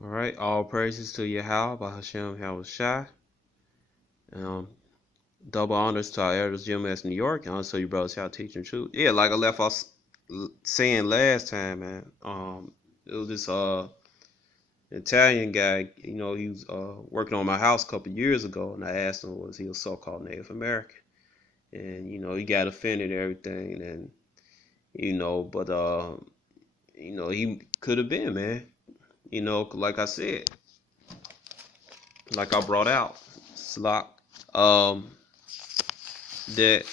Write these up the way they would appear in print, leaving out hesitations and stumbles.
All right, all praises to Yahweh by Hashem Yahushai. Um, Double honors to our elders, Jim S. New York, and also your brothers how teaching truth. Yeah, like I left off saying last time, man. It was this Italian guy. He was working on my house a couple years ago, and I asked him was he a so-called Native American, and he got offended and everything, and but he could have been, man. Like I said, like I brought out, Slock, that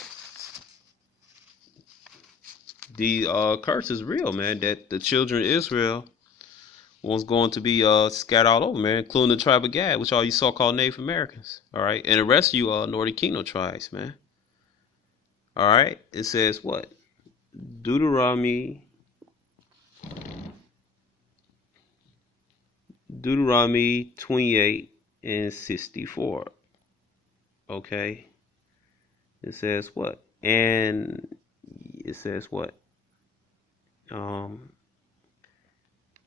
the curse is real, man. That the children of Israel was going to be scattered all over, man, including the tribe of Gad, which are you so-called Native Americans, all right, and the rest of you Northern Kingdom tribes, man. All right, it says what? Deuteronomy, Deuteronomy 28 and 64. Okay, it says what? And it says what? Um,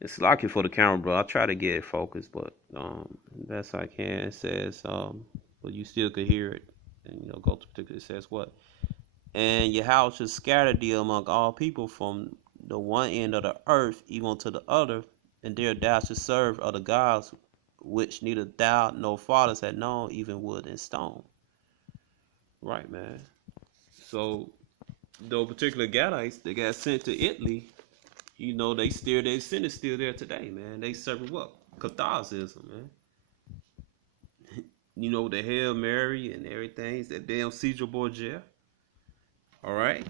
It's locking for the camera, bro. I try to get it focused, but best I can. It says, but you still could hear it, and go to particular. It says what? And your house should scatter thee among all people from the one end of the earth even to the other, and there thou should serve other gods, which neither thou nor fathers had known, even wood and stone. Right, man. So those particular Gadites, they got sent to Italy. They still their sin is still there today, man. They serving what? Catholicism, man. The Hail Mary and everything. It's that damn Caesar Borgia. All right.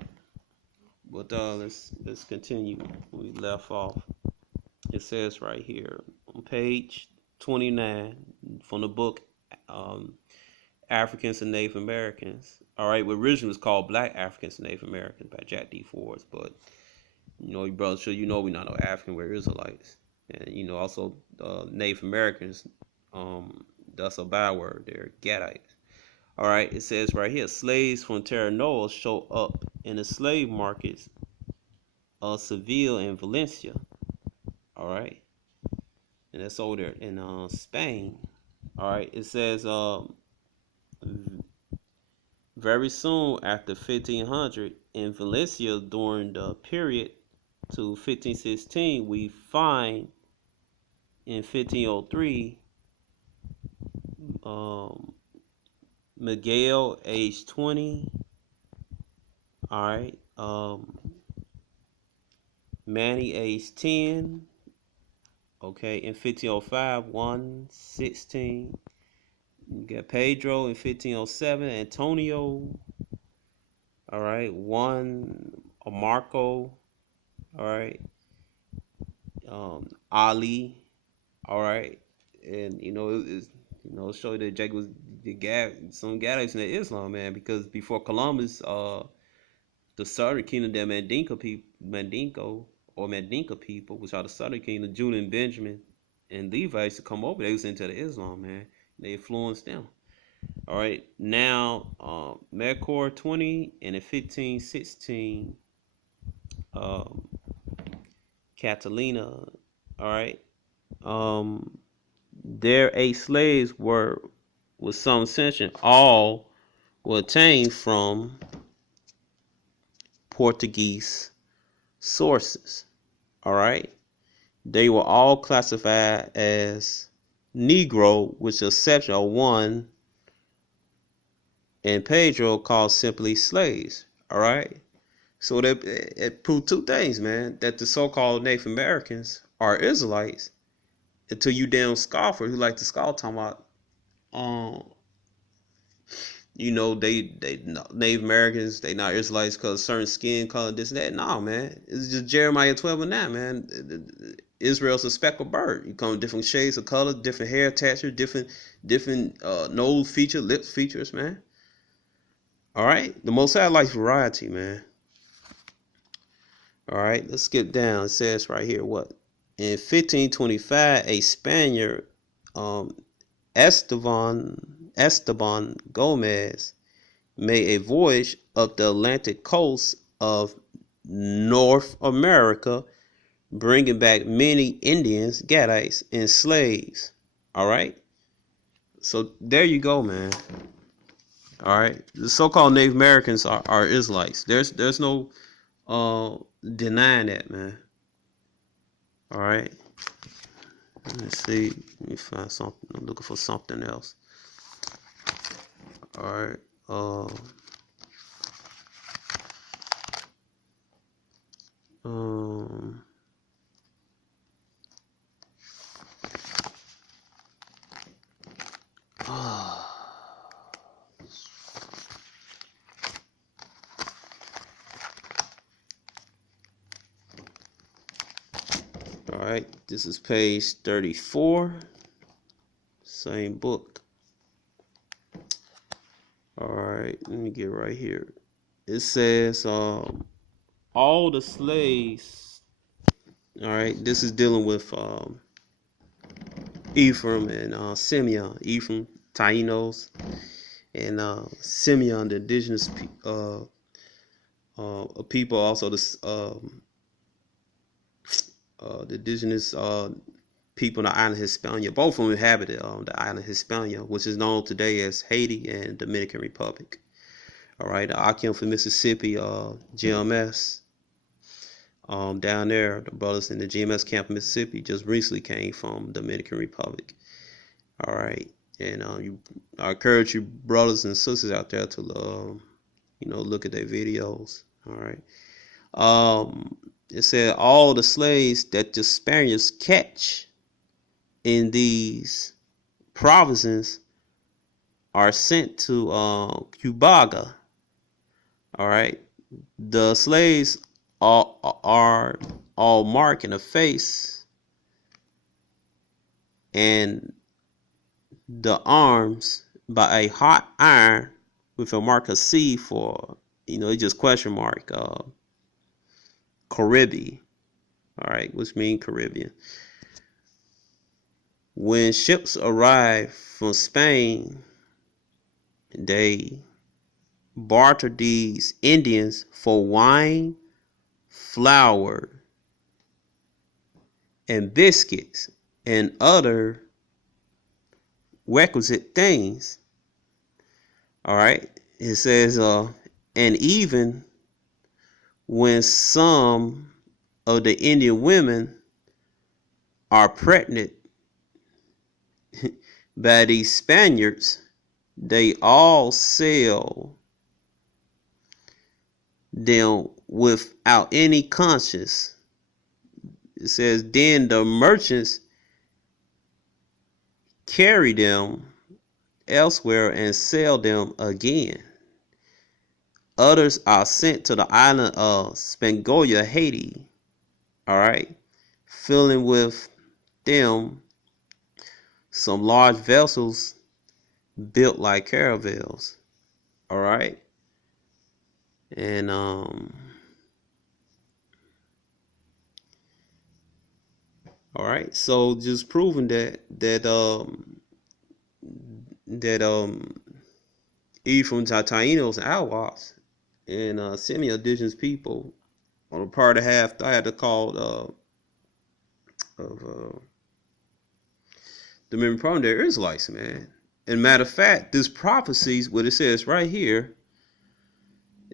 But let's continue. We left off. It says right here on page 29 from the book Africans and Native Americans. All right, what originally was called Black Africans and Native Americans by Jack D. Forrest, but your brothers, sure we're not no African, we're Israelites, and also Native Americans. That's a byword. They're Gadites. All right, it says right here, slaves from Terra Nova show up in the slave markets of Seville and Valencia. All right, and that's over there in Spain. All right, it says very soon after 1500 in Valencia during the period to 1516, we find in 1503 Miguel, age 20. All right. Manny, age 10. Okay. In 1505, 116. You got Pedro in 1507. Antonio. All right. One. Marco. All right. Ali. All right. And it's show you that Jake was some Gadites in Islam, man, because before Columbus, the southern kingdom, that Mandinka people, which are the southern kingdom, Judah and Benjamin and Levites to come over, they was into the Islam, man. They influenced them. All right, now Medcor 20 and in 1516, Catalina. All right, their 8 slaves were, with some ascension, all were obtained from Portuguese sources. All right. They were all classified as Negro, with the exception of one and Pedro called simply slaves. All right. So that it proved two things, man. That the so-called Native Americans are Israelites, until you damn scoffers who like to scoff talking about they Native Americans, they not Israelites because certain skin color, this and that. No, man, it's just Jeremiah 12 and 9, man. Israel's a speckled bird. You come with different shades of color, different hair texture, different nose feature, lips features, man. All right, the Most High likes variety, man. All right, let's skip down. It says right here what in 1525 a Spaniard, Esteban Gomez, made a voyage up the Atlantic coast of North America, bringing back many Indians, Gadites, and slaves. All right. So there you go, man. All right. The so-called Native Americans are Israelites. There's no denying that, man. All right. Let me see. Let me find something. I'm looking for something else. All right. Um. All right. This is page 34. Same book. All right. Let me get right here. It says all the slaves. All right. This is dealing with Ephraim and Simeon. Ephraim, Taínos, and Simeon, the indigenous people, also the indigenous people on the island of Hispania. Both of them inhabited the island of Hispania, which is known today as Haiti and Dominican Republic. All right, I came from Mississippi, GMS. Down there, the brothers in the GMS camp in Mississippi just recently came from Dominican Republic. All right, and I encourage you, brothers and sisters out there, to look at their videos. All right. It said all the slaves that the Spaniards catch in these provinces are sent to Cubaga. All right. The slaves are all marked in the face and the arms by a hot iron with a mark of C for, it's just question mark, Caribbean. All right, which means Caribbean. When ships arrive from Spain, they barter these Indians for wine, flour, and biscuits and other requisite things. All right. It says, and even when some of the Indian women are pregnant by these Spaniards, they all sell them without any conscience. It says, then the merchants carry them elsewhere and sell them again. Others are sent to the island of Spangoya, Haiti. All right, filling with them some large vessels built like caravels. All right, and all right, so just proving that Ephraim, Taínos, and Awas and semi-indigenous people on the part of half I had to call of the memory problem, they're Israelites, man. And matter of fact, this prophecies, what it says right here,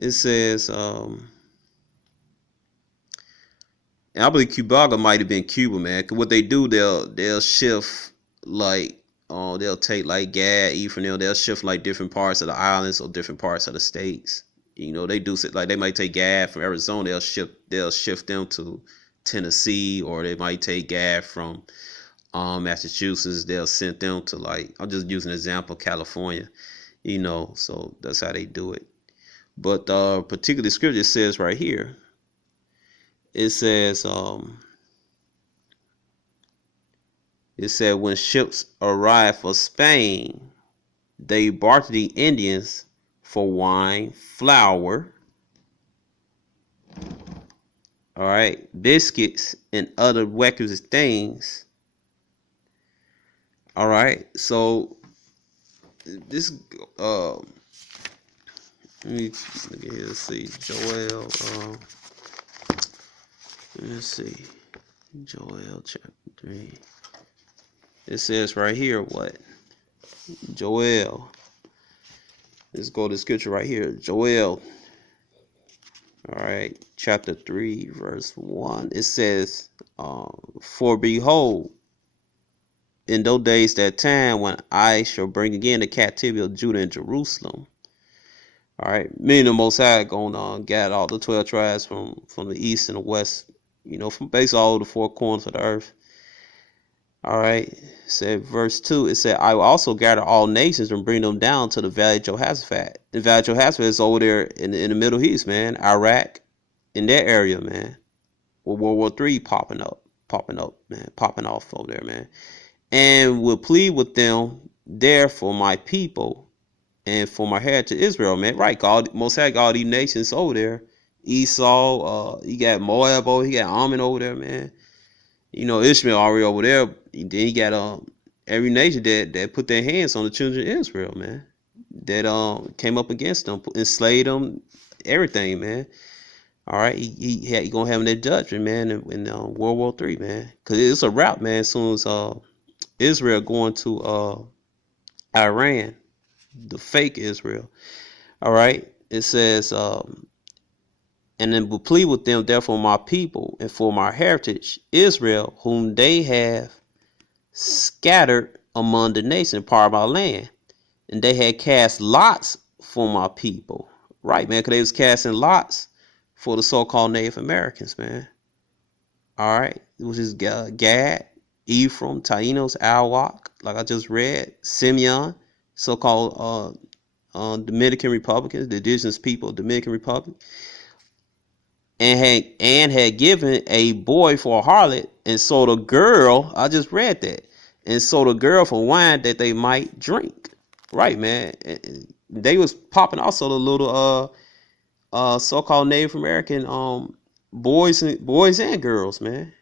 it says, and I believe Cubaga might have been Cuba, man. Cause what they do, they'll shift like, they'll take like Gad, Ephraim, they'll shift like different parts of the islands or different parts of the states. They do like they might take Gad from Arizona, they'll shift them to Tennessee, or they might take Gad from Massachusetts, they'll send them to, like, I'm just using an example, California, so that's how they do it. But particular scripture says right here, it says, it said when ships arrived for Spain, they bartered the Indians for wine, flour, all right, biscuits, and other requisite things. All right, so this let me look at here. Let's see, Joel. Let's see. Joel chapter 3. It says right here what? Joel. Let's go to the scripture right here. Joel. All right. Chapter 3, verse 1. It says, for behold, in those days, that time when I shall bring again the captivity of Judah and Jerusalem. All right, me and the Most High gonna gather all the 12 tribes from the east and the west, from basically all the four corners of the earth. All right, it said verse 2. It said, I will also gather all nations and bring them down to the valley of Jehoshaphat. The valley of Jehoshaphat is over there in the Middle East, man. Iraq, in that area, man. With World War III popping up, man, popping off over there, man. And will plead with them there for my people and for my heritage Israel, man. Right, God, Most High got all these nations over there. Esau, you got Moab over, he got Ammon over there, man. Ishmael already over there. Then he got every nation that put their hands on the children of Israel, man. That came up against them, enslaved them, everything, man. All right, he gonna have that judgment, man, in World War III, man. Cause it's a wrap, man. As soon as Israel going to Iran, the fake Israel. All right. It says, and then will plead with them, therefore, my people and for my heritage, Israel, whom they have scattered among the nations, part of my land. And they had cast lots for my people. Right, man, because they was casting lots for the so-called Native Americans, man. All right. Which is Gad, Ephraim, Taínos, Awak, like I just read, Simeon, so-called Dominican Republicans, the indigenous people of Dominican Republic, and had given a boy for a harlot, and sold a girl. I just read that, and sold a girl for wine that they might drink. Right, man. And they was popping also the little so-called Native American boys and girls, man.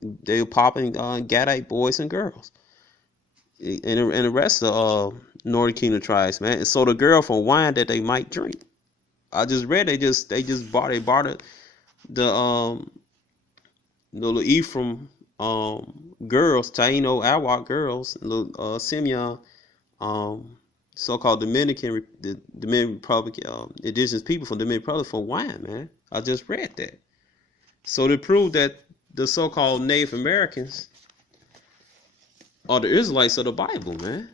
They were popping Gadite boys and girls, and the rest of Northern Kingdom tribes, man. And sold a girl for wine that they might drink. I just read they bought it, the little Ephraim girls, Taino Awak girls, little Simeon so-called the Dominican Republic, indigenous people from Dominican Republic for wine, man. I just read that. So to prove that the so-called Native Americans are the Israelites of the Bible, man,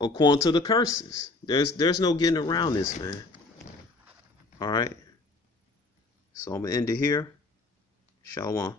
according to the curses. There's no getting around this, man. All right. So I'm gonna end it here. Shalom.